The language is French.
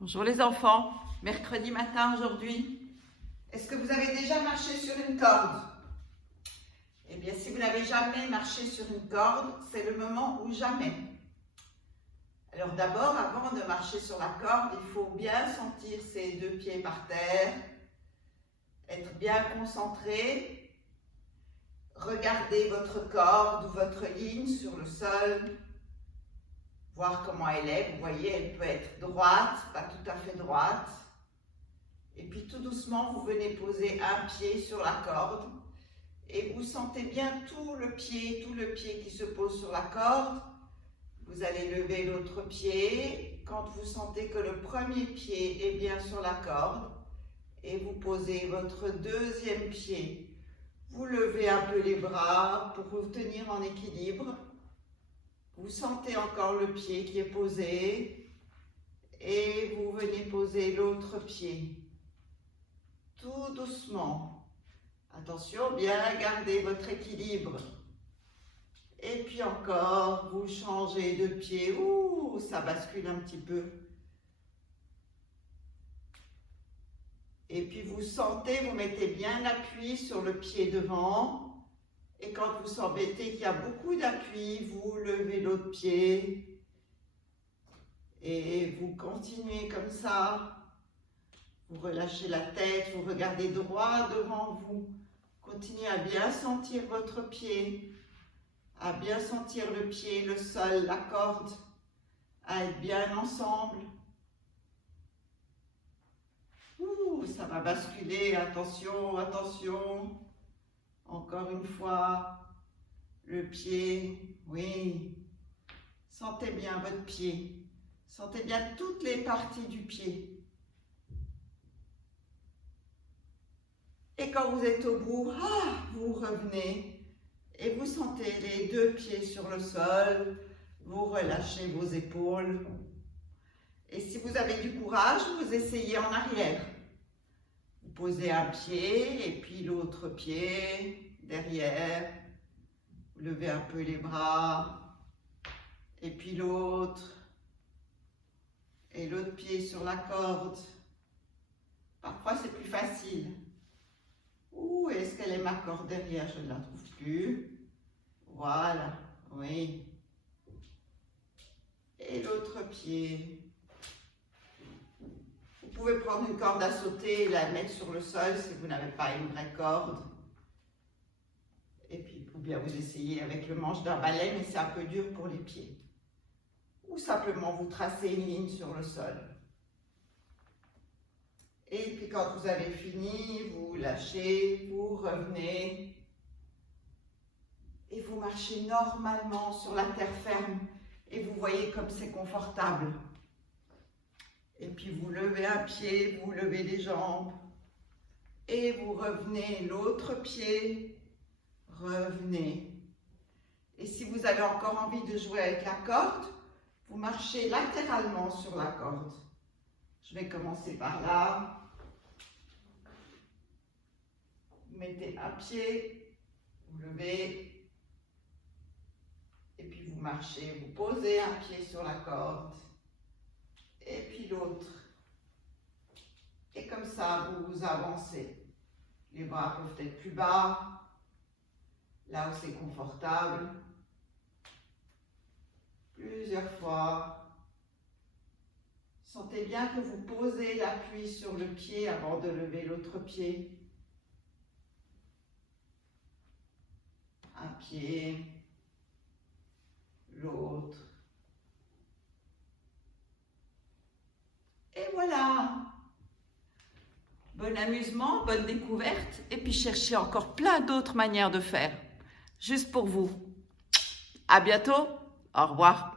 Bonjour les enfants, mercredi matin aujourd'hui. Est-ce que vous avez déjà marché sur une corde? Eh bien, si vous n'avez jamais marché sur une corde, c'est le moment ou jamais. Alors d'abord, avant de marcher sur la corde, il faut bien sentir ses deux pieds par terre, être bien concentré, regarder votre corde ou votre ligne sur le sol, voir comment elle est. Vous voyez, elle peut être droite, pas tout à fait droite. Et puis tout doucement, vous venez poser un pied sur la corde et vous sentez bien tout le pied qui se pose sur la corde. Vous allez lever l'autre pied quand vous sentez que le premier pied est bien sur la corde et vous posez votre deuxième pied. Vous levez un peu les bras pour vous tenir en équilibre. Vous sentez encore le pied qui est posé et vous venez poser l'autre pied. Tout doucement. Attention, bien garder votre équilibre. Et puis encore, vous changez de pied. Ouh, ça bascule un petit peu. Et puis vous sentez, vous mettez bien l'appui sur le pied devant. Et quand vous sentez qu'il y a beaucoup d'appui, vous levez l'autre pied. Et vous continuez comme ça. Vous relâchez la tête, vous regardez droit devant vous. Continuez à bien sentir votre pied, à bien sentir le pied, le sol, la corde, à être bien ensemble. Ouh, ça va basculer, attention, attention. Encore une fois, le pied, oui. Sentez bien votre pied, sentez bien toutes les parties du pied. Et quand vous êtes au bout, vous revenez et vous sentez les deux pieds sur le sol, vous relâchez vos épaules. Et si vous avez du courage, vous essayez en arrière. Vous posez un pied et puis l'autre pied derrière. Vous levez un peu les bras et puis l'autre. Et l'autre pied sur la corde. Parfois c'est plus facile. Où est-ce qu'elle est ma corde derrière? Je ne la trouve plus. Voilà, oui. Et l'autre pied. Vous pouvez prendre une corde à sauter et la mettre sur le sol si vous n'avez pas une vraie corde. Et puis, ou bien vous essayez avec le manche d'un balai, mais c'est un peu dur pour les pieds. Ou simplement vous tracez une ligne sur le sol. Et puis quand vous avez fini, vous lâchez, vous revenez. Et vous marchez normalement sur la terre ferme. Et vous voyez comme c'est confortable. Et puis vous levez un pied, vous levez les jambes. Et vous revenez l'autre pied. Revenez. Et si vous avez encore envie de jouer avec la corde, vous marchez latéralement sur la corde. Je vais commencer par là. Vous mettez un pied, vous levez, et puis vous marchez, vous posez un pied sur la corde, et puis l'autre. Et comme ça, vous avancez. Les bras peuvent être plus bas, là où c'est confortable. Plusieurs fois. Sentez bien que vous posez l'appui sur le pied avant de lever l'autre pied. Un pied, l'autre. Et voilà. Bon amusement, bonne découverte. Et puis cherchez encore plein d'autres manières de faire. Juste pour vous. À bientôt. Au revoir.